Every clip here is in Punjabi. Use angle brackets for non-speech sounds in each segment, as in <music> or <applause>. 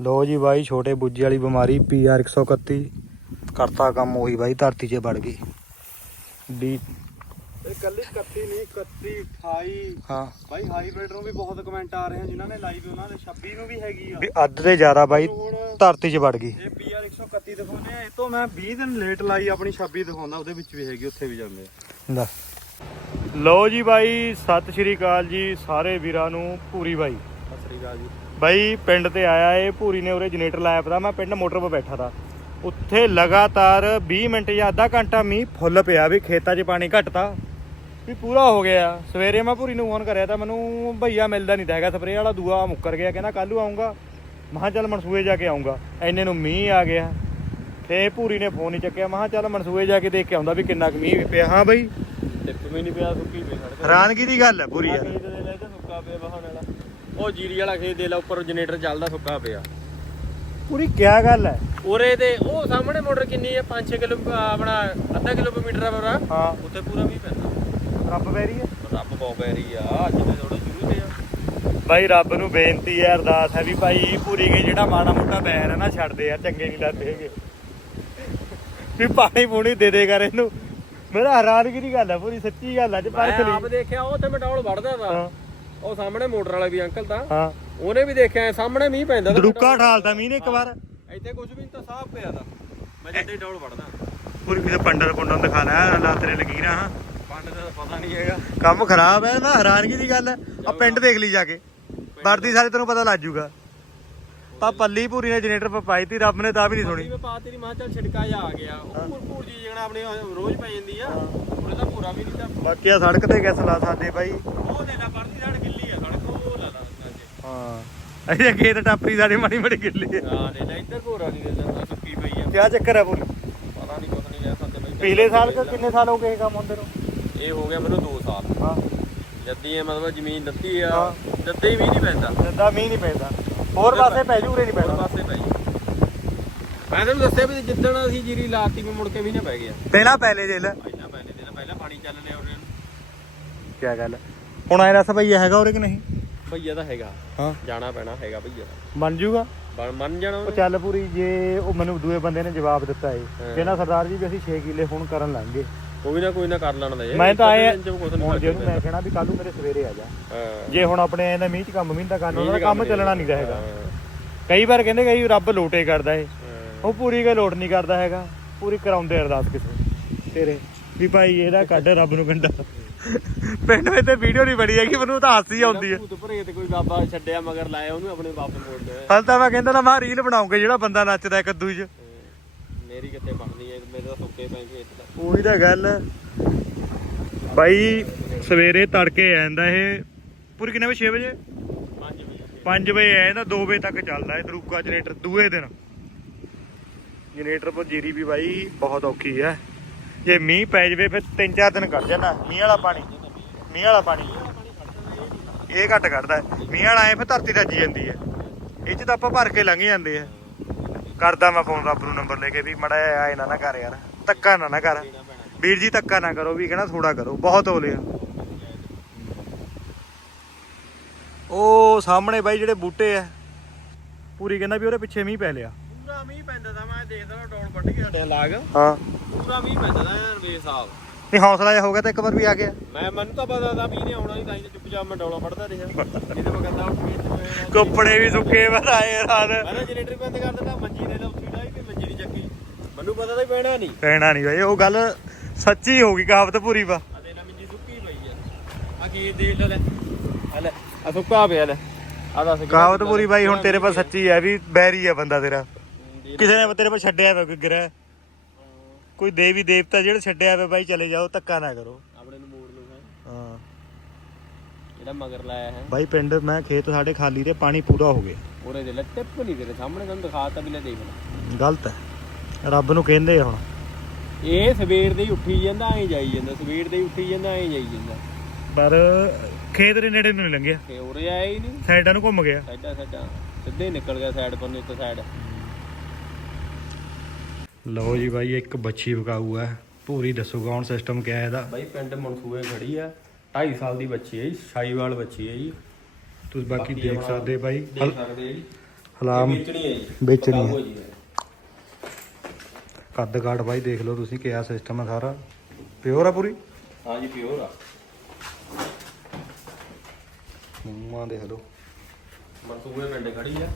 ਲੋ ਜੀ ਬਾਈ ਛੋਟੇ ਬੁੱਜੇ ਵਾਲੀ ਬਿਮਾਰੀ ਪੀਆਰ 131 ਕਰਤਾ ਕੰਮ ਉਹੀ ਬਾਈ ਧਰਤੀ 'ਚ ਵੜ ਗਈ। ਡੀ ਇਹ ਕੱਲੀ 31 ਨਹੀਂ 31 28 ਹਾਂ। ਬਾਈ ਹਾਈਬ੍ਰਿਡ ਨੂੰ ਵੀ ਬਹੁਤ ਕਮੈਂਟ ਆ ਰਹੇ ਆ ਜਿਨ੍ਹਾਂ ਨੇ ਲਾਈਵ ਉਹਨਾਂ ਦੇ 26 ਨੂੰ ਵੀ ਹੈਗੀ ਆ। ਵੀ ਅੱਧ ਤੇ ਜ਼ਿਆਦਾ ਬਾਈ ਧਰਤੀ 'ਚ ਵੜ ਗਈ। ਇਹ ਪੀਆਰ 131 ਦਿਖਾਉਂਦੇ ਆ। ਇਹ ਤੋਂ ਮੈਂ 20 ਦਿਨ ਲੇਟ ਲਾਈ ਆਪਣੀ 26 ਦਿਖਾਉਂਦਾ ਉਹਦੇ ਵਿੱਚ ਵੀ ਹੈਗੀ ਉੱਥੇ ਵੀ ਜਾਂਦੇ ਆ। ਲੈ। ਲੋ ਜੀ ਬਾਈ ਸਤਿ ਸ਼੍ਰੀ ਅਕਾਲ ਜੀ ਸਾਰੇ ਵੀਰਾਂ ਨੂੰ ਪੂਰੀ ਬਾਈ। ਸਤਿ ਸ੍ਰੀ ਅਕਾਲ ਜੀ। ਬਾਈ ਪਿੰਡ ਤੇ ਆਇਆ ਏ ਪੂਰੀ ਨੇ ਉਰੇ ਜਨਰੇਟਰ ਲਾਇਆ ਪਤਾ ਮੈਂ ਪਿੰਡ ਮੋਟਰ 'ਤੇ ਬੈਠਾ ਤਾ। ਉੱਥੇ ਲਗਾਤਾਰ 20 ਮਿੰਟ ਜਾਂ ਅੱਧਾ ਘੰਟਾ ਮੀਂਹ ਫੁੱਲ ਪਿਆ ਵੀ ਖੇਤਾਂ 'ਚ ਪਾਣੀ ਘਟਤਾ ਵੀ ਪੂਰਾ ਹੋ ਗਿਆ। ਸਵੇਰੇ ਮੈਂ ਪੂਰੀ ਨੂੰ ਫੋਨ ਕਰਿਆ ਤਾਂ ਮੈਨੂੰ ਭਈਆ ਮਿਲਦਾ ਨਹੀਂ ਤਾਂ ਹੈਗਾ। ਸਪਰੇਅ ਵਾਲਾ ਦੂਆ ਮੁੱਕਰ ਗਿਆ। ਕਹਿੰਦਾ ਕੱਲੂ ਆਉਂਗਾ ਮੈਂ ਕਿਹਾ ਚੱਲ ਮਨਸੂਏ ਜਾ ਕੇ ਆਉਂਗਾ ਐਨੇ ਨੂੰ ਮੀਂਹ ਆ ਗਿਆ। ਤੇ ਪੂਰੀ ਨੇ ਫੋਨ ਨਹੀਂ ਚੱਕਿਆ। ਮੈਂ ਕਿਹਾ ਚੱਲ ਮਨਸੂਏ ਜਾ ਕੇ ਦੇਖ ਕੇ ਆਉਂਦਾ ਵੀ ਕਿੰਨਾ ਕੁ ਮੀਂਹ ਪਿਆ। ਹਾਂ ਬਾਈ। ਟਿੱਪ ਵੀ ਨਹੀਂ ਪਿਆ ਸੁੱਕੀ ਪਈ ਸੜਕ ਹੈਰਾਨਗੀ ਦੀ ਗੱਲ ਹੈ ਪੂਰੀ ਯਾਰ। ਸੁੱਕਾ ਪਿਆ ਵਾਹਣ ਵਾਲਾ। ਉਹ ਜੀਰੀ ਵਾਲਾ ਖੇਤ ਦੇ ਲਾ ਉੱਪਰ ਜਨਰੇਟਰ ਚੱਲਦਾ ਸੁੱਕਾ ਪਿਆ। ਪੂਰੀ ਕਿਆ ਗੱਲ ਹੈ? ਉਰੇ ਦੇ ਉਹ ਸਾਹਮਣੇ ਮੋਟਰ ਕਿੰਨੀ ਹੈ? 5-6 ਕਿਲੋ ਆਪਣਾ ਅੱਧਾ ਕਿਲੋਮੀਟਰ ਆ ਬਰਾ ਹਾਂ। ਉੱਥੇ ਪੂਰਾ ਮੀਂਹ ਪੈਂਦਾ। ਰੱਬ ਵੈਰੀ ਹੈ? ਰੱਬ ਬਹੁਤ ਰਹੀ ਆ ਅੱਜ ਤੇ ਥੋੜਾ ਸ਼ੁਰੂ ਤੇ ਆ। ਭਾਈ ਰੱਬ ਨੂੰ ਬੇਨਤੀ ਹੈ ਅਰਦਾਸ ਹੈ ਵੀ ਭਾਈ ਪੂਰੀ ਕੇ ਜਿਹੜਾ ਮਾੜਾ ਮੋਟਾ ਬੈਰ ਹੈ ਨਾ ਛੱਡ ਦੇ ਯਾਰ ਚੰਗੇ ਨਹੀਂ ਲੱਗਦੇ ਹੈਗੇ। ਵੀ ਪਾਣੀ ਪੂਣੀ ਦੇ ਦੇ ਕਰ ਇਹਨੂੰ। ਮੇਰਾ ਹੈਰਾਨਗੀ ਦੀ ਗੱਲ ਹੈ ਪੂਰੀ ਸੱਚੀ ਗੱਲ ਹੈ ਜੇ ਮੈਂ ਪਰਖ ਆਪ ਦੇਖਿਆ ਉਹ ਤੇ ਮਟੌਲ ਵੜਦਾ ਵਾ। ਉਹ ਸਾਹਮਣੇ ਮੋਟਰ ਵਾਲਾ ਵੀ ਅੰਕਲ ਤਾਂ। ਹਾਂ। ਉਹਨੇ ਵੀ ਦੇਖਿਆ ਸਾਹਮਣੇ ਮੀਂਹ ਪੈਂਦਾ ਤਾਂ ਦੜੂਕਾ ਠਾਲਦਾ ਮੀਂਹ ਨੇ ਇੱਕ ਵਾਰ। ਇੱਥੇ ਕੁਝ ਵੀ ਨੀ ਤਾਂ ਸਾਫ਼ ਪਿਆ ਦਾ ਮੈਂ ਜਦ ਡੌਲ ਵੜਦਾ ਪੂਰੀ ਕਿਤੇ ਪੰਡਰ ਪੁੰਡਰ ਦਿਖਾ ਲਿਆ ਅੱਲਾ ਤੇਰੇ ਲਗੀ ਨਾ। ਪੰਡ ਦਾ ਤਾਂ ਪਤਾ ਨਹੀਂ ਹੈਗਾ। ਕੰਮ ਖਰਾਬ ਹੈ ਨਾ ਹੈਰਾਨਗੀ ਦੀ ਗੱਲ ਹੈ। ਆ ਪਿੰਡ ਦੇਖ ਲਈ ਜਾ ਕੇ। ਵਰਦੀ ਸਾਰੇ ਤੈਨੂੰ ਪਤਾ ਲੱਗ ਜੂਗਾ ਪਾ ਪੱਲੀ ਪੂਰੀ ਨੇ ਜਨਰੇਟਰ ਪਰ ਪਾਈ ਤੀ ਰੱਬ ਨੇ ਤਾਂ ਵੀ ਨਹੀਂ ਸੁਣੀ। ਮੈਂ ਪਾ ਤੇਰੀ ਮਾਂ ਚੱਲ ਛਿੜਕਾ ਜਾ ਆ ਗਿਆ। ਉਹ ਭੂਰ ਭੂਰ ਜੀ ਜਿਹੜਾ ਆਪਣੇ ਰੋਜ਼ ਪੈ ਜਾਂਦੀ ਆ। ਉਹਨੇ ਤਾਂ ਪੂਰਾ ਵੀ ਨਹੀਂ ਤਾਂ ਬਾਕੀ ਆ ਸੜਕ ਤੇ ਕਿਸ ਲਾ ਸਕਦੇ ਭਾਈ ਉਹ ਦੇ ਨਾ ਪਰਦੀ ਸਾਡ ਗਿੱਲੀ ਆ ਸੜਕ ਉਹ ਲਾ ਲਾ ਹਾਂ। ਅਜੇ ਖੇਤ ਟਾਪਰੀ ਸਾਡੀ ਮਾੜੀ ਮਾੜੀ ਗਿੱਲੀ ਹੈ ਹਾਂ ਦੇ ਲੈ ਇੱਧਰ ਪੂਰਾ ਨਹੀਂ ਦਿੰਦਾ ਸੁੱਕੀ ਪਈ ਆ। ਕਿਆ ਚੱਕਰ ਹੈ ਪੂਰੀ ਪਤਾ ਨਹੀਂ ਕੁਝ ਨਹੀਂ ਕਹਿ ਸਕਦੇ ਬਈ ਪਿਛਲੇ ਸਾਲ ਕਿ ਕਿੰਨੇ ਸਾਲ ਹੋ ਗਏ ਇਹ ਕੰਮ ਹੁੰਦੇ ਨੂੰ? ਇਹ ਹੋ ਗਿਆ ਮੈਨੂੰ 2 ਸਾਲ। ਹਾਂ। ਜੱਦੀ ਮਤਲਬ ਜ਼ਮੀਨ ਦਿੱਤੀ ਆ। ਜੱਦੀ ਵੀ ਨਹੀਂ ਪੈਂਦਾ। ਜਿੱਦਾਂ ਮੀਂਹ ਨਹੀਂ ਪੈਂਦਾ। ਹੋਰ ਪਾਸੇ ਪੈ ਜੂਰੇ ਨਹੀਂ ਪੈਂਦਾ ਪਾਸੇ ਪਈ ਮੈਂ ਤੈਨੂੰ ਦੱਸਿਆ ਵੀ ਜਿੱਦਣ ਅਸੀਂ ਜੀਰੀ ਲਾਤੀ ਵੀ ਮੁੜ ਕੇ ਵੀ ਨਾ ਪੈ ਗਿਆ। ਪਹਿਲਾਂ ਪਹਿਲੇ ਜੇਲ। ਪਹਿਲਾਂ ਪਹਿਲੇ ਦਿਨ ਪਹਿਲਾਂ ਪਾਣੀ ਚੱਲ ਲਿਆ ਉਹਨੇ ਕਿਆ ਗੱਲ? ਹੁਣ ਆਇਆ ਰਸ ਭਈਆ ਹੈਗਾ ਉਰੇ ਕਿ ਨਹੀਂ? ਭਈਆ ਤਾਂ ਹੈਗਾ। ਹਾਂ। ਜਾਣਾ ਪੈਣਾ ਹੈਗਾ ਭਈਆ ਬਣ ਜੂਗਾ? ਬਣ- ਮੰਨ ਜਾਣਾ ਉਹ ਉਹਨੇ। ਚੱਲ ਪੂਰੀ ਜੇ ਉਹ ਮੈਨੂੰ ਦੂਏ ਬੰਦੇ ਨੇ ਜਵਾਬ ਦਿੱਤਾ ਏ। ਹਾਂ। ਕਹਿੰਦਾ ਸਰਦਾਰ ਜੀ ਵੀ ਅਸੀਂ 6 ਕਿੱਲੇ ਹੁਣ ਕਰਨ ਲਾਂਗੇ। ਕੋਈ ਨਾ ਕੋਈ ਨਾ ਕਰ ਲੈਣ ਦੇ। ਮੈਂ ਤਾਂ ਆਏ ਹੁਣ ਜੇ ਉਹਨੂੰ ਮੈਂ ਕਹਿਣਾ ਵੀ ਕੱਲ ਨੂੰ ਮੇਰੇ ਸਵੇਰੇ ਆ ਜਾ। ਜੇ ਹੁਣ ਆਪਣੇ ਇਹਦਾ ਮੀਂਹ ਚ ਕੰਮ ਮੀਂਹ ਦਾ ਕਰਨ ਉਹਦਾ ਕੰਮ ਚੱਲਣਾ ਨਹੀਂ ਰਹੇਗਾ। ਕਈ ਵਾਰ ਕਹਿੰਦੇ ਕਈ ਰੱਬ ਲੋਟੇ ਕਰਦਾ ਏ। ਉਹ ਪੂਰੀ ਕੇ ਲੋਟ ਨਹੀਂ ਕਰਦਾ ਹੈਗਾ। ਪੂਰੀ ਕਰਾਉਂਦੇ ਅਰਦਾਸ ਕਿਸੇ ਤੇਰੇ ਵੀ ਭਾਈ ਇਹਦਾ ਕੱਢ ਰੱਬ ਨੂੰ ਕੰਡਾ। ਪਿੰਡ ਵਿੱਚ ਤੇ ਵੀਡੀਓ ਨਹੀਂ ਬਣੀ ਹੈਗੀ ਮੈਨੂੰ ਤਾਂ ਹਾਸੀ ਆਉਂਦੀ ਹੈ ਭੂਤ ਭਰੇ ਤੇ ਕੋਈ ਬਾਬਾ ਛੱਡਿਆ ਮਗਰ ਲਾਇਆ ਉਹਨੂੰ ਆਪਣੇ ਬਾਪ ਨੂੰ ਮੋੜਦੇ ਹਲ ਤਾਂ ਮੈਂ ਕਹਿੰਦਾ ਨਾ ਮੈਂ ਰੀਲ ਬਣਾਉਂਗਾ ਜਿਹੜਾ ਬੰਦਾ ਨੱਚਦਾ ਕੱਦੂ 'ਚ। ਮੇਰੀ ਕਿੱਥੇ ਬਣਦੀ ਹੈ? ਮੇਰੇ ਤਾਂ ਸੁੱਕੇ ਪੈ ਖੇਤ ਦਾ ਉਹੀ ਤਾਂ ਗੱਲ ਹੈ ਬਾਈ ਸਵੇਰੇ ਤੜਕੇ ਆ ਜਾਂਦਾ ਇਹ। ਪੂਰੀ ਕਿੰਨੇ ਵਜੇ? 6 ਵਜੇ? 5 ਵਜੇ। 5 ਵਜੇ ਆਇਆ ਤਾਂ 2 ਵਜੇ ਤੱਕ ਚੱਲਦਾ ਇਹ ਦਰੂਕਾ ਜਨਰੇਟਰ ਦੂਏ ਦਿਨ। ਜਨਰੇਟਰ ਪਰ ਜੀਰੀ ਵੀ ਬਾਈ ਬਹੁਤ ਔਖੀ ਹੈ ਜੇ ਮੀਂਹ ਪੈ ਜਵੇ ਫਿਰ 3-4 ਦਿਨ ਕੱਢ ਜਾਣਾ ਮੀਂਹ ਵਾਲਾ ਪਾਣੀ। ਮੀਂਹ ਵਾਲਾ ਪਾਣੀ। ਇਹ ਘੱਟ ਕੱਢਦਾ। ਹੈ। ਮੀਂਹ ਵਾਲਾ ਐ ਫਿਰ ਧਰਤੀ ਰੱਜੀ ਜਾਂਦੀ ਹੈ ਇਹ ਚ ਤਾਂ ਆਪਾਂ ਭਰ ਕੇ ਲੰਘ ਜਾਂਦੇ ਆ। ਕਰਦਾ ਮੈਂ ਫੋਨ ਰੱਬ ਨੂੰ ਨੰਬਰ ਲੈ ਕੇ ਵੀ ਮੜਾ ਆਏ ਨਾ ਨਾ ਕਰ ਯਾਰ ਧੱਕਾ ਨਾ ਨਾ ਕਰ। ਵੀਰ ਜੀ ਧੱਕਾ ਨਾ ਕਰੋ ਵੀ ਕਹਿਣਾ ਥੋੜਾ ਕਰੋ ਬਹੁਤ ਹੋ ਲਿਆ ਉਹ ਸਾਹਮਣੇ ਬਾਈ ਜਿਹੜੇ ਬੂਟੇ ਆ ਪੂਰੀ ਕਹਿੰਦਾ ਵੀ ਉਹਦੇ ਪਿੱਛੇ ਮੀਂਹ ਪੈ ਲਿਆ। ਪੂਰਾ ਮੀਂਹ ਪੈਂਦਾ ਤਾਂ ਮੈਂ ਦੇਖਦਾ ਡੌਲ ਵੱਢ ਕੇ ਸਾਡੇ ਲਾਗ। ਹਾਂ। ਪੂਰਾ ਮੀਂਹ ਪੈਂਦਾ ਤਾਂ ਯਾਰ ਬੇਸਾਬ ਨਹੀਂ ਹੌਸਲਾ ਜਿਹਾ ਹੋ ਗਿਆ ਤਾਂ ਇੱਕ ਵਾਰ ਵੀ ਆ ਗਿਆ। ਮੈਂ ਮੈਨੂੰ ਤਾਂ ਪਤਾ ਤਾਂ ਮੀਂਹ ਨੇ ਆਉਣਾ ਨਹੀਂ ਤਾਂ ਹੀ ਚੁੱਪਚਾਪ ਮੈਂ ਡੌਲਾ ਵੱਢਦਾ ਰਿਹਾ। <laughs> ਨਹੀਂ ਤਾਂ ਮੈਂ ਕਹਿੰਦਾ ਉੱਠ ਕੱਪੜੇ ਵੀ ਸੁੱਕੇ ਬਤਾਏ ਰਾਤ ਮੈਂ ਜਨਰੇਟਰ ਬੰਦ ਕਰ ਦਿੰਦਾ ਮੰਜੀ ਨੇ ਤਾਂ ਉੱਥੇ ਲਾਈ ਤੇ ਮੰਜੀ ਨਹੀਂ ਚੱਕੀ। ਮੈਨੂੰ ਪਤਾ ਤਾਂ ਪੈਣਾ ਨਹੀਂ। ਕਹਿਣਾ ਨਹੀਂ ਬਾਈ ਉਹ ਗੱਲ ਸੱਚੀ ਹੋ ਗਈ ਕਹਾਵਤ ਪੂਰੀ ਵਾ ਆ ਦੇ ਨਾ ਮੰਜੀ ਸੁੱਕੀ ਪਈ ਆ। ਆ ਕੀ ਦੇਖ ਲੈ। ਆ ਲੈ ਆ ਸੁੱਕਾ ਪਿਆ ਲੈ। ਆ ਦੱਸ ਕਹਾਵਤ ਪੂਰੀ ਬਾਈ ਹੁਣ ਤੇਰੇ ਪਾਸ? ਸੱਚੀ ਹੈ ਵੀ ਬੈਰੀ ਆ ਬੰਦਾ ਤੇਰਾ। ਦੇ ਕਿਸੇ ਨੇ ਤੇਰੇ ਪਾਸ ਛੱਡਿਆ ਹੋਇਆ ਕੋਈ ਗਿਰਾ ਕੋਈ ਦੇਵੀ ਦੇਵਤਾ ਜਿਹੜਾ ਛੱਡਿਆ ਹੋਇਆ ਬਾਈ ਚਲੇ ਜਾਓ ਧੱਕਾ ਨਾ ਕਰੋ। ਆਪਣੇ ਨੂੰ ਮੋੜ ਲੂਗਾ ਹਾਂ। ਜਿਹੜਾ ਮਗਰ ਲਾਇਆ ਹੈ। ਬਾਈ ਪਿੰਡ ਮੈਂ ਖੇਤ ਸਾਡੇ ਖਾਲੀ ਤੇ ਪਾਣੀ ਪੂਰਾ ਹੋ ਗਿਆ। ਉਰੇ ਦੇ ਲੈ ਟਿੱਪ ਨਹੀਂ ਤੇਰੇ ਸਾਹਮਣੇ ਤੈਨੂੰ ਦਿਖਾਤਾ ਵੀ ਲੈ ਦੇਖ ਲੈ ਗਲਤ ਹੈ। ਰੱਬ ਨੂੰ ਕਹਿੰਦੇ ਆ ਹੁਣ। ਇਹ ਸਵੇਰ ਦੇ ਹੀ ਉੱਠੀ ਜਾਂਦਾ ਐਂ ਜਾਈ ਜਾਂਦਾ। ਸਵੇਰ ਦੇ ਹੀ ਉੱਠੀ ਜਾਂਦਾ ਐਂ ਜਾਈ ਜਾਂਦਾ। ਪਰ ਖੇਤ ਦੇ ਨੇੜੇ ਨੂੰ ਨਹੀਂ ਲੰਘਿਆ। ਤੇ ਉਰੇ ਆਇਆ ਹੀ ਨਹੀਂ। ਸਾਈਡਾਂ ਨੂੰ ਘੁੰਮ ਗਿਆ। ਸਾਈਡਾਂ ਸਾਈਡਾਂ। ਸਿੱਧੇ ਹੀ ਨਿਕਲ ਗਿਆ ਸਾਈਡ ਪਰ ਨੂੰ ਇੱਕ ਸਾਈਡ। ਲਓ ਜੀ ਬਾਈ ਇੱਕ ਬੱਚੀ ਵਿਕਾਊ ਹੈ। ਪੂਰੀ ਦੱਸੂਗਾ ਹੁਣ ਸਿਸਟਮ ਕਿਆ ਹੈ ਇਹਦਾ। ਬਾਈ ਪਿੰਡ ਮਨਸੂਏ ਖੜੀ ਆ। 2.5 ਸਾਲ ਦੀ ਬੱਚੀ ਹੈ ਜੀ ਸ਼ਾਈਵਾਲ ਬੱਚੀ ਹੈ ਜੀ। ਤੁਸੀਂ ਬਾਕੀ ਦੇਖ ਸਕਦੇ ਬਾਈ। ਦੇਖ ਸਕਦੇ ਜੀ। ਸਲਾਮ ਵੇਚਣੀ ਹੈ ਜੀ। ਵੇਚਣੀ ਹੈ। ਕੱਦ ਕਾਠ ਬਾਈ ਦੇਖ ਲਓ ਤੁਸੀਂ ਕਿਆ ਸਿਸਟਮ ਆ ਸਾਰਾ। ਪਿਓਰ ਆ ਪੂਰੀ? ਹਾਂ ਜੀ ਪਿਓਰ ਆ। ਮੂੰਹਾਂ ਦੇਖ ਲਓ। ਮਨਸੂਬੇ ਪਿੰਡ ਖੜੀ ਆ।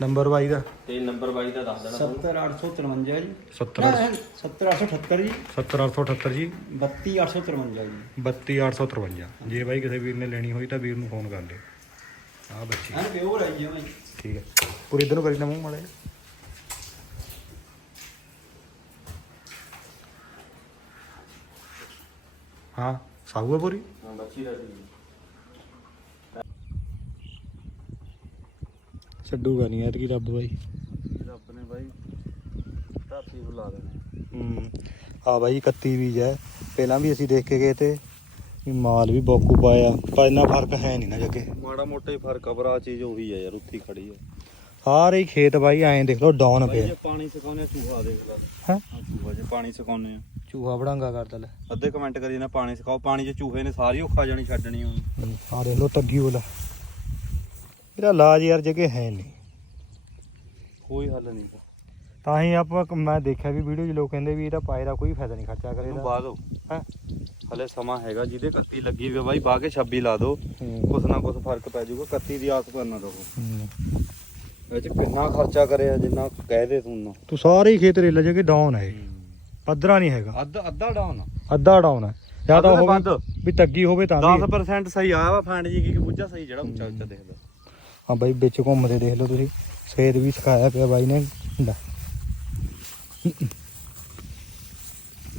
ਨੰਬਰ ਬਾਈ ਦਾ। ਤੇ ਨੰਬਰ ਬਾਈ ਦਾ ਦੱਸ ਦੇਣਾ ਤੁਹਾਨੂੰ। 70853 ਜੀ। 70 70878 ਜੀ। 70878 ਜੀ। 32853 ਜੀ। 32853 ਜੇ ਬਾਈ ਕਿਸੇ ਵੀਰ ਨੇ ਲੈਣੀ ਹੋਈ ਤਾਂ ਵੀਰ ਨੂੰ ਫੋਨ ਕਰ ਲਿਓ। ਆ ਬੱਚੀ। ਹਾਂ ਪਿਓਰ ਹੈ ਜੀ ਮੈਂ ਠੀਕ ਹੈ। ਪੂਰੀ ਇਧਰ ਨੂੰ ਕਰੀ ਨਾ ਮੂੰਹ ਮਾੜੇ ਹਾਂ ਸਾਊ ਆ ਪੂਰੀ? ਹਾਂ ਬੱਚੀ ਦਾ ਸੀ ਛੱਡੂਗਾ ਨਹੀਂ ਐਤਕੀ ਰੱਬ ਬਾਈ। ਰੱਬ ਨੇ ਬਾਈ ਧਰਤੀ ਨੂੰ ਲਾ ਦੇਣਾ। ਹੂੰ ਆ ਬਾਈ 31 ਬੀਜ ਹੈ। ਪਹਿਲਾਂ ਵੀ ਅਸੀਂ ਦੇਖ ਕੇ ਗਏ ਤੇ ਵੀ ਮਾਲ ਵੀ ਬੋਕੂ ਪਾਇਆ ਪਰ ਇੰਨਾ ਫ਼ਰਕ ਹੈ ਨਹੀਂ ਨਾ ਜੱਗੇ। ਮਾੜਾ ਮੋਟਾ ਹੀ ਫ਼ਰਕ ਆ ਪਰ ਆ ਚੀਜ਼ ਉਹੀ ਆ ਯਾਰ ਉੱਥੀ ਖੜੀ ਆ। ਸਾਰੇ ਹੀ ਖੇਤ ਬਾਈ ਐਂ ਦੇਖ ਲਓ ਡਾਊਨ ਪਿਆ। ਜੇ ਪਾਣੀ ਸੁਕਾਉਣੇ ਆ, ਚੂਹਾ ਦੇਖ ਲੈ। ਹੈਂ? ਚੂਹਾ ਜੇ ਪਾਣੀ ਸੁਕਾਉਣੇ ਆ। ਚੂਹਾ ਬੜਾਂਗਾ ਕਰਦਾ ਲੈ ਅੱਧੇ ਕਮੈਂਟ ਕਰੀ ਨਾ ਪਾਣੀ ਸੁਕਾਓ। ਪਾਣੀ 'ਚ ਚੂਹੇ ਨੇ ਸਾਰੀ ਉਹ ਖਾ ਜਾਣੀ ਛੱਡਣੀ ਹੁਣ ਆ ਦੇਖ ਲਓ ਟੱਗੀ ਵਾਲਾ ਇਹਦਾ ਇਲਾਜ ਯਾਰ ਜਗੇ ਹੈ ਨਹੀਂ। ਕੋਈ ਹੱਲ ਨਹੀਂ ਤਾਂ। ਹੀ ਆਪਾਂ ਮੈਂ ਦੇਖਿਆ ਵੀ ਵੀਡੀਓ 'ਚ ਲੋਕ ਕਹਿੰਦੇ ਵੀ ਇਹਦਾ ਪਾਏ ਦਾ ਕੋਈ ਫਾਇਦਾ ਨਹੀਂ ਖਰਚਾ ਕਰੇ ਇਹਨੂੰ ਦਾ। ਬਾਹ ਦਿਓ ਹੈ? ਹਲੇ ਸਮਾਂ ਹੈਗਾ ਜਿਹਦੇ 31 ਲੱਗੀ ਆ ਬਾਈ ਬਾਹ ਕੇ 26 ਲਾ ਦਿਓ ਕੁਛ ਨਾ ਕੁਛ ਫ਼ਰਕ ਪੈ ਜਾਊਗਾ 31 ਦੀ ਆਸ ਕਰਨਾ ਰਹੋ। ਇਹ 'ਚ ਕਿੰਨਾ ਖਰਚਾ ਕਰਿਆ ਜਿੰਨਾ ਕਹਿ ਦੇ ਤੂੰ ਨਾ। ਤੂੰ ਸਾਰੇ ਹੀ ਖੇਤ ਰੇਲਾ ਜਗੇ ਡਾਊਨ ਹੈ। ਪੱਧਰਾ ਨਹੀਂ ਹੈਗਾ। ਅੱਧ ਅੱਧਾ ਡਾਊਨ ਅੱਧਾ ਡਾਊਨ ਹੈ ਜਾਂ ਤਾਂ ਹੋਵੇ। ਵੀ ਤੱਗੀ ਹੋਵੇ ਤਾਂ ਵੀ। 10% ਸਹੀ ਆਇਆ ਵਾ ਫੈਂਡ ਜੀ ਕੀ ਬੁੱਝਾ ਸਹੀ ਜਿਹੜਾ ਉੱਚਾ ਉੱਚਾ ਦਿਖਦਾ। ਹਾਂ ਬਾਈ ਵਿੱਚ ਘੁੰਮਦੇ ਦੇਖ ਲਓ ਤੁਸੀਂ। ਸਵੇਦ ਵੀ ਸਿਖਾਇਆ ਪਿਆ ਬਾਈ ਨੇ। ਲੈ।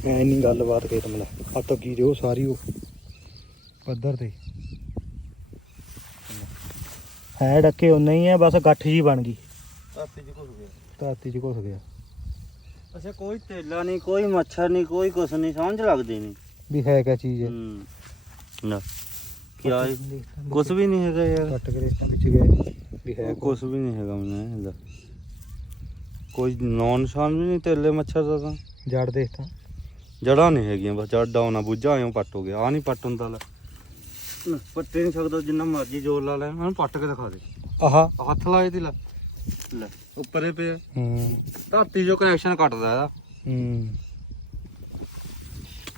ਐ ਨਹੀਂ ਗੱਲਬਾਤ ਖੇਤ ਮਲਾ ਆ ਤੱਗੀ ਦਿਓ ਸਾਰੀ ਉਹ ਪੱਧਰ ਤੇ। ਹੈ ਡੱਕੇ ਉਹ ਨਹੀਂ ਹੈ ਬਸ ਗੱਠ ਜੀ ਬਣ ਗਈ। ਧਰਤੀ 'ਚ ਘੁਸ ਗਿਆ। ਧਰਤੀ 'ਚ ਘੁਸ ਗਿਆ। ਅੱਛਾ ਕੋਈ ਤੇਲਾ ਨਹੀਂ ਕੋਈ ਮੱਛਰ ਨਹੀਂ ਕੋਈ ਕੁਛ ਨਹੀਂ ਸਮਝ ਲੱਗਦੀ ਨਹੀਂ ਵੀ ਹੈ ਕਿਆ ਚੀਜ਼ ਹੈ ਹੂੰ। ਨਾ। ਕੀ ਆ ਕੁਛ ਵੀ ਨਹੀਂ ਹੈਗਾ ਯਾਰ। ਕੱਟ ਕੇ ਰੇਤਾਂ ਵਿੱਚ ਗਏ ਵੀ ਹੈ ਕੁਛ ਵੀ ਨਹੀਂ ਹੈਗਾ ਮੈਨੂੰ ਇਹਦਾ ਕੋਈ ਨੌਨ ਨਿਸ਼ਾਨ ਵੀ ਨਹੀਂ ਤੇਲੇ ਮੱਛਰ ਦਾ ਤਾਂ। ਜੜ ਦੇਖ ਤਾਂ। ਜੜਾਂ ਨਹੀਂ ਹੈਗੀਆਂ ਬਸ ਜੜ ਡਾਉਨ ਆ ਬੁੱਝਾ ਆਇਓ ਪੱਟ ਹੋ ਗਿਆ। ਆ ਨਹੀਂ ਪੱਟ ਹੁੰਦਾ ਲੈ। ਪੱਟੇ ਨਹੀਂ ਸਕਦਾ ਜਿੰਨਾ ਮਰਜ਼ੀ ਜ਼ੋਰ ਲਾ ਲੈ। ਮੈਨੂੰ ਪੱਟ ਕੇ ਦਿਖਾ ਦੇ। ਆਹਾ। ਆਹ ਹੱਥ ਲਾਏ ਤੇ ਲੈ। ਲੈ ਉੱਪਰੇ ਪਿਆ। ਹੂੰ। ਧਰਤੀ ਜੋ ਕਨੈਕਸ਼ਨ ਕੱਟਦਾ ਇਹਦਾ। ਹੂੰ।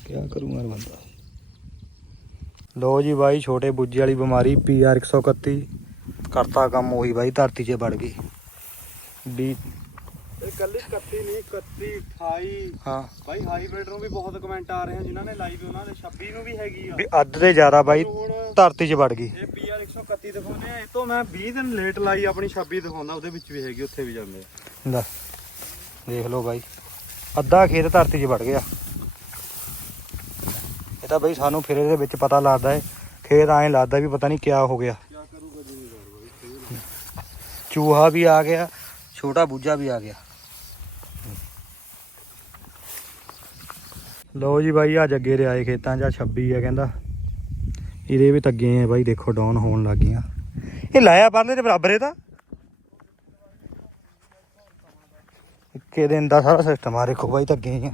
ਕੀ ਕਰੂੰਗਾ ਬੰਦਾ। ਲੋ ਜੀ ਬਾਈ ਛੋਟੇ ਬੁੱਝੇ ਵਾਲੀ ਬਿਮਾਰੀ ਪੀਆਰ 131 ਕਰਤਾ ਕੰਮ ਉਹੀ ਬਾਈ ਧਰਤੀ 'ਚ ਵੜ ਗਈ। ਡੀ ਇਹ ਕੱਲੀ 31 ਨਹੀਂ 31 28 ਹਾਂ। ਭਾਈ ਹਾਈਬ੍ਰਿਡ ਨੂੰ ਵੀ ਬਹੁਤ ਕਮੈਂਟ ਆ ਰਹੇ ਆ ਜਿਨ੍ਹਾਂ ਨੇ ਲਾਈਵ ਉਹਨਾਂ ਦੇ 26 ਨੂੰ ਵੀ ਹੈਗੀ ਆ। ਵੀ ਅੱਧ ਦੇ ਜ਼ਿਆਦਾ ਬਾਈ ਧਰਤੀ 'ਚ ਵੜ ਗਈ। ਇਹ ਪੀਆਰ 131 ਦਿਖਾਉਂਦੇ ਆ। ਇਹ ਤੋਂ ਮੈਂ 20 ਦਿਨ ਲੇਟ ਲਾਈ ਆਪਣੀ 26 ਦਿਖਾਉਂਦਾ ਉਹਦੇ ਵਿੱਚ ਵੀ ਹੈਗੀ ਉੱਥੇ ਵੀ ਜਾਂਦੇ ਆ। ਲੈ ਦੇਖ ਲਓ ਬਾਈ। ਅੱਧਾ ਖੇਤ ਧਰਤੀ 'ਚ ਵੜ ਗਿਆ। ਇਹ ਤਾਂ ਬਾਈ ਸਾਨੂੰ ਫਿਰ ਇਹਦੇ ਵਿੱਚ ਪਤਾ ਲੱਗਦਾ ਏ ਖੇਤ ਐਂ ਲੱਗਦਾ ਵੀ ਪਤਾ ਨਹੀਂ ਕਿਆ ਹੋ ਗਿਆ। ਚੂਹਾ ਵੀ ਆ ਗਿਆ, ਛੋਟਾ ਬੂਝਾ ਵੀ ਆ ਗਿਆ। ਲਓ ਜੀ ਬਾਈ, ਅੱਜ ਅੱਗੇ ਦੇ ਆਏ ਖੇਤਾਂ 'ਚ, ਆਹ 26 ਆ ਕਹਿੰਦਾ। ਇਹਦੇ ਵੀ ਤੱਗੇ ਆ ਬਾਈ, ਦੇਖੋ ਡਾਊਨ ਹੋਣ ਲੱਗ ਗਈਆਂ। ਇਹ ਲਾਇਆ ਪਰਲੇ ਦੇ ਬਰਾਬਰ ਇਹ ਤਾਂ ਇੱਕੇ ਦਿਨ ਦਾ ਸਾਰਾ ਸਿਸਟਮ ਆ, ਦੇਖੋ ਬਾਈ ਤੱਗੇ ਆ।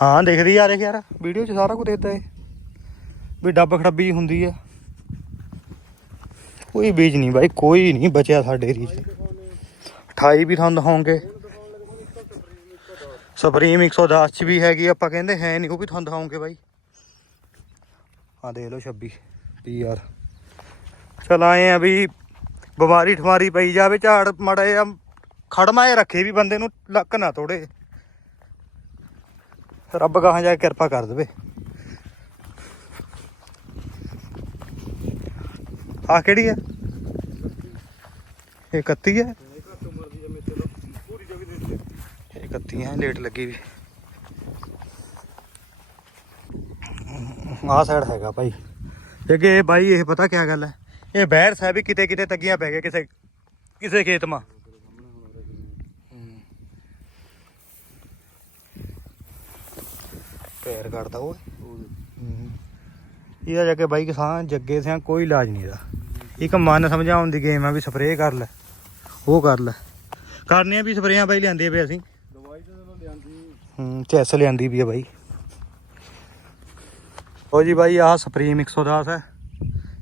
ਹਾਂ, ਦਿਖਦੀ ਆ ਰਿਹਾ ਯਾਰ ਵੀਡੀਓ 'ਚ ਸਾਰਾ ਕੁਝ ਦਿੱਤਾ ਏ ਵੀ ਡੱਬ ਖੜੱਬੀ ਹੁੰਦੀ ਆ। ਕੋਈ ਬੀਜ ਨਹੀਂ ਬਾਈ, ਕੋਈ ਨਹੀਂ ਬਚਿਆ ਸਾਡੇ ਏਰੀਏ 'ਚ 28 ਵੀ ਤੁਹਾਨੂੰ ਦਿਖਾਉਂਗੇ ਸੁਪਰੀਮ 110 ਚ ਵੀ ਹੈਗੀ, ਆਪਾਂ ਕਹਿੰਦੇ ਹੈ ਨਹੀਂ, ਉਹ ਵੀ ਤੁਹਾਨੂੰ ਦਿਖਾਉਂਗੇ ਬਾਈ। ਆ ਦੇਖ ਲਓ 26 ਪੀ ਯਾਰ ਚਲ ਆਏ ਆ ਵੀ ਬਿਮਾਰੀ ਠਮਾਰੀ ਪਈ ਜਾਵੇ, ਝਾੜ ਮੜੇ ਆ ਖੜਮਾਏ ਰੱਖੇ ਵੀ ਬੰਦੇ ਨੂੰ, ਲੱਕ ਨਾ ਤੋੜੇ। ਰੱਬ ਗਾਹਾਂ ਜਾ ਕੇ ਕਿਰਪਾ ਕਰ ਦੇਵੇ। ਆ ਕਿਹੜੀ ਹੈ ਇਹ 31 ਹੈ ਇਹ 31 ਹੈ ਲੇਟ ਲੱਗੀ ਵੀ। ਆਹ ਸਾਈਡ ਹੈਗਾ ਭਾਈ। ਅੱਗੇ ਇਹ ਬਾਈ, ਇਹ ਪਤਾ ਕਿਆ ਗੱਲ ਹੈ ਇਹ ਬਹਿਰ ਸਾਹਿਬ ਵੀ ਕਿਤੇ ਕਿਤੇ ਤੱਗੀਆਂ ਪੈ ਗਏ ਕਿਸੇ ਕਿਸੇ ਖੇਤ ਮਾ। ਪੈਰ ਕੱਢਦਾ ਉਹ ਇਹਦਾ ਜਾ ਕੇ ਬਾਈ ਕਿਸਾਨ ਜੱਗੇ ਸਿਆਂ ਕੋਈ ਇਲਾਜ ਨਹੀਂ ਇਹਦਾ। ਇੱਕ ਮਨ ਸਮਝਾਉਣ ਦੀ ਗੇਮ ਆ ਵੀ ਸਪਰੇਅ ਕਰ ਲੈ। ਉਹ ਕਰ ਲੈ। ਕਰਨੀਆਂ ਵੀ ਸਪਰੇਆਂ ਬਾਈ ਲਿਆਂਦੇ ਪਏ ਅਸੀਂ। ਦਵਾਈ ਤਾਂ ਜਦੋਂ ਲਿਆਂਦੀ। ਹੂੰ ਚੈਸ ਲਿਆਂਦੀ ਵੀ ਆ ਬਾਈ। ਉਹ ਜੀ ਬਾਈ ਆਹ ਸੁਪਰੀਮ 110 ਹੈ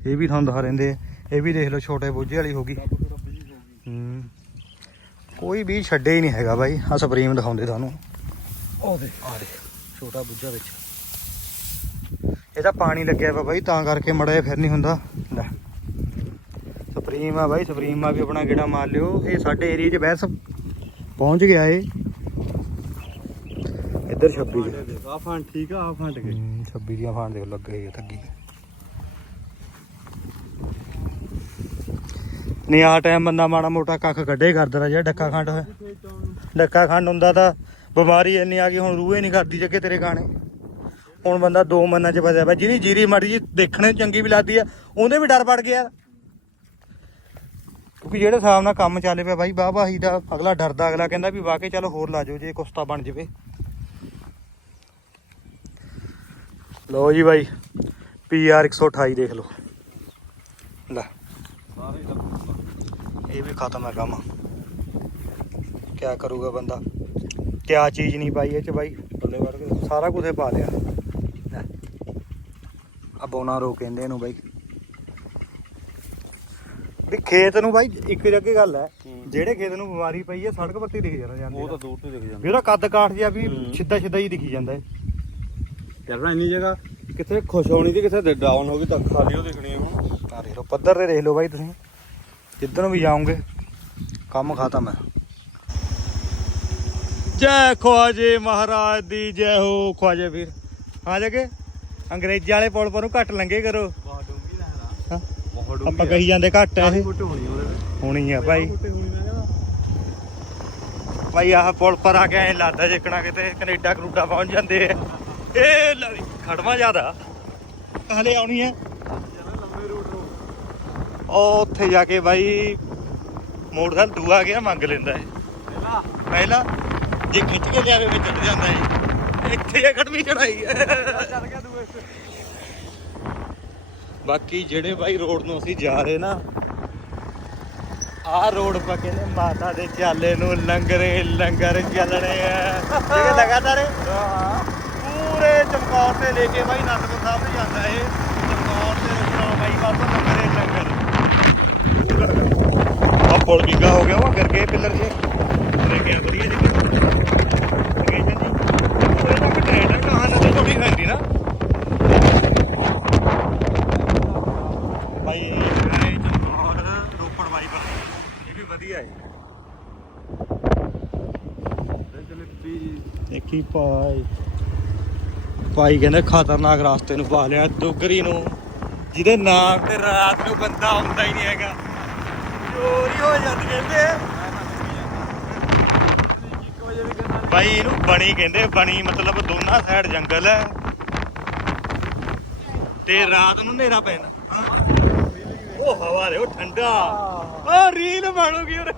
ਇਹ ਵੀ ਤੁਹਾਨੂੰ ਦਿਖਾ ਰਹਿੰਦੇ ਇਹ ਵੀ ਦੇਖ ਲਓ ਛੋਟੇ ਬੁੱਝੇ ਵਾਲੀ ਹੋ ਗਈ। ਹੂੰ ਕੋਈ ਵੀ ਛੱਡੇ ਹੀ ਨਹੀਂ ਹੈਗਾ ਬਾਈ। ਆ ਸੁਪਰੀਮ ਦਿਖਾਉਂਦੇ ਤੁਹਾਨੂੰ। ਉਹ ਦੇ ਆ ਦੇ ਛੋਟਾ ਬੁੱਝਾ ਵਿੱਚ। ਇਹਦਾ ਪਾਣੀ ਲੱਗਿਆ ਵਾ ਬਾਈ ਤਾਂ ਕਰਕੇ ਮੜਾ ਫਿਰ ਨਹੀਂ ਹੁੰਦਾ। ਲੈ। ਸੁਪਰੀਮ ਆ ਬਾਈ ਸੁਪਰੀਮ ਆ ਵੀ ਆਪਣਾ ਗੇੜਾ ਮਾਰ ਲਿਓ। ਇਹ ਸਾਡੇ ਏਰੀਆ 'ਚ ਬੈਸ ਪਹੁੰਚ ਗਿਆ ਏ। ਇੱਧਰ 26 ਚ ਆ ਫਾਂ ਠੀਕ ਆ ਆ ਫਾਂਟ ਗਏ ਹੂੰ, 26 ਦੀਆਂ ਫਾਂਡ ਦੇ ਲੱਗੇ ਥੱਗੀ ਨਹੀਂ ਆ ਟਾਈਮ ਬੰਦਾ ਮਾੜਾ ਮੋਟਾ ਕੱਖ ਕੱਢੇ ਕਰਦਾ ਜਿਹੜਾ ਡੱਕਾ ਖੰਡ ਹੋਇਆ। ਡੱਕਾ ਖੰਡ ਹੁੰਦਾ ਤਾਂ ਬਿਮਾਰੀ ਇੰਨੀ ਆ ਗਈ, ਹੁਣ ਰੂਹੇ ਨਹੀਂ ਕਰਦੀ ਜੱਗੇ ਤੇਰੇ ਗਾਣੇ। ਹੁਣ ਬੰਦਾ ਦੋ ਮਨਾਂ ਚ ਫਸਿਆ ਪਿਆ, ਜਿਹਦੀ ਜੀਰੀ ਮਾੜੀ ਜੀ ਦੇਖਣੇ ਨੂੰ ਚੰਗੀ ਵੀ ਲੱਗਦੀ ਆ, ਉਹਦੇ ਵੀ ਡਰ ਪੜ ਗਿਆ। ਕਿਉਂਕਿ ਜਿਹੜੇ ਹਿਸਾਬ ਨਾਲ ਕੰਮ ਚੱਲ ਪਿਆ ਬਾਈ, ਵਾਹ ਵਾਹੀ ਦਾ ਅਗਲਾ ਡਰਦਾ, ਅਗਲਾ ਕਹਿੰਦਾ ਵੀ ਵਾਕੇ ਚੱਲ ਹੋਰ ਲਾ ਜਾਓ, ਜੇ ਕੁਸਤਾ ਬਣ ਜਵੇ। ਲਓ ਜੀ ਬਾਈ ਪੀਆਰ 128 ਦੇਖ ਲਓ। ਲੈ। ਇਹ ਵੀ ਖਤਮ ਹੈ ਕੰਮ। ਕਿਆ ਕਰੂਗਾ ਬੰਦਾ? ਕਿਆ ਚੀਜ਼ ਨਹੀਂ ਪਾਈ ਇਹ ਚ ਬਾਈ। ਬੱਲੇ ਕੇ ਸਾਰਾ ਕੁਝ ਪਾ ਲਿਆ। ਆ ਬੋਨਾ ਰੋ ਕਹਿੰਦੇ ਇਹਨੂੰ ਬਾਈ। ਵੀ ਖੇਤ ਨੂੰ ਬਾਈ ਇੱਕ ਜੱਗੇ ਗੱਲ ਹੈ ਜਿਹੜੇ ਖੇਤ ਨੂੰ ਬਿਮਾਰੀ ਪਈ ਹੈ ਸੜਕ ਪੱਤੀ ਦਿਖ ਜਾਣਾ ਜਾਂਦੀ ਉਹ। ਤਾਂ ਦੂਰ ਤੋਂ ਦਿਖ ਜਾਂਦਾ ਵੀ ਉਹਦਾ ਕੱਦ ਕਾਠ ਜਿਹਾ ਵੀ। ਸਿੱਧਾ ਸਿੱਧਾ ਹੀ ਦਿਖੀ ਜਾਂਦਾ ਹੈ। ਕਰਨਾ ਇੰਨੀ ਜਗ੍ਹਾ ਕਿੱਥੇ ਖੁਸ਼ ਹੋਣੀ ਤੇ ਕਿੱਥੇ ਡਾਊਨ ਹੋ ਗਈ ਤਾਂ ਖਾਲੀ ਉਹ ਦਿਖਣੀ ਹੁਣ। ਆ ਦੇਖ ਲਓ ਪੱਧਰ ਤੇ ਦੇਖ ਲਓ ਬਾਈ ਤੁਸੀਂ। ਜਿੱਧਰ ਨੂੰ ਵੀ ਜਾਓਗੇ ਕੰਮ ਖਤਮ ਹੈ। ਜੈ ਖਵਾਜੇ ਮਹਾਰਾਜ ਦੀ ਜੈ ਹੋ ਖਵਾਜੇ ਵੀਰ। ਹਾਂ ਜਗੇ ਅੰਗਰੇਜ਼ੀ ਵਾਲੇ ਪੁਲ ਪਰ ਘੱਟ ਲੰਗੇ ਕਰੋ। ਬਹੁਤ ਡੂੰਗੀ ਹਾਂ। ਬਹੁਤ ਆਪਾਂ ਕਹੀ ਜਾਂਦੇ ਘੱਟ ਇਹ। ਹੋਣੀ ਆ ਭਾਈ। ਆਹ ਪੁਲ ਪਰ ਆ ਕੇ ਐ ਲੱਗਦਾ ਜਿੱਕਣਾ ਕਿਤੇ ਕੈਨੇਡਾ ਕਨੂਡਾ ਪਹੁੰਚ ਜਾਂਦੇ ਆ। ਇਹ ਖੜਵਾ ਜ਼ਿਆਦਾ। ਹਲੇ ਆਉਣੀ ਰੋ ਉਹ ਉੱਥੇ ਜਾ ਕੇ ਬਾਈ ਮੋਟਰਸਾਈਕਲ ਦੂਆ ਗਿਆ ਮੰਗ ਲੈਂਦਾ ਹੈ ਪਹਿਲਾ। ਪਹਿਲਾਂ। ਜੇ ਖਿੱਚ ਕੇ ਲਿਆਵੇ ਵਿੱਚ ਚੜ ਜਾਂਦਾ ਹੈ ਇੱਥੇ ਖੜਵੀਂ ਚੜਾਈ ਹੈ ਚੱਲ ਗਿਆ ਦੂਏ ਬਾਕੀ ਜਿਹੜੇ ਬਾਈ ਰੋਡ ਨੂੰ ਅਸੀਂ ਜਾ ਰਹੇ ਨਾ ਆਹ ਰੋਡ ਪਾ ਕਹਿੰਦੇ ਮਾਤਾ ਦੇ ਚਾਲੇ ਨੂੰ ਲੰਗਰੇ ਲੰਗਰ ਚੱਲਣੇ ਆ। ਜਿਹੜੇ ਲਗਾਤਾਰ? ਪੂਰੇ ਚਮਕੌਰ ਤੇ ਲੈ ਕੇ ਬਾਈ ਨੰਦਪੁਰ ਸਾਹਿਬ ਨੂੰ ਜਾਂਦਾ ਇਹ। ਚਮਕੌਰ ਤੇ ਰੁਕਣਾ ਬਾਈ ਬਸ ਲੰਗਰੇ ਲੰਗਰ। ਆ ਪੁਲ ਵਿਗਾ ਹੋ ਗਿਆ ਉਹ ਕਰਕੇ ਪਿੱਲਰ ਜੇ। ਲੈ ਕੇ ਵਧੀਆ ਜੀ ਲੋਕੇਸ਼ਨ ਜੀ ਪੂਰੇ ਤੱਕ ਟ੍ਰੇਨ ਹੈ ਕਹਾਂ ਨਾ। ਬਾਈ, ਇਹ ਚਮਕੌਰ ਰੋਪੜ ਵਾਈਪਰ। ਇਹ ਵੀ ਵਧੀਆ ਹੈ। ਦੇਖੀ ਭਾਈ। ਭਾਈ ਕਹਿੰਦੇ ਖਤਰਨਾਕ ਰਸਤੇ ਨੂੰ ਪਾ ਲਿਆ, ਡੋਗਰੀ ਨੂੰ। ਜਿਹਦੇ ਨਾਮ ਤੇ ਰਾਤ ਨੂੰ ਬੰਦਾ ਆਉਂਦਾ ਹੀ ਨਹੀਂ ਹੈਗਾ। ਚੋਰੀ ਹੋ ਜਾਂਦੀ ਕਹਿੰਦੇ ਬਾਈ ਇਹਨੂੰ ਬਣੀ ਕਹਿੰਦੇ, ਬਣੀ ਮਤਲਬ ਦੋਨਾਂ ਸਾਈਡ ਜੰਗਲ ਹੈ। ਤੇ ਰਾਤ ਨੂੰ ਹਨੇਰਾ ਪੈਂਦਾ ਉਹ ਹਵਾ ਦੇ, ਉਹ ਠੰਡਾ। ਉਹ ਰੀਲ ਬਣੂਗੀ ਉਰੇ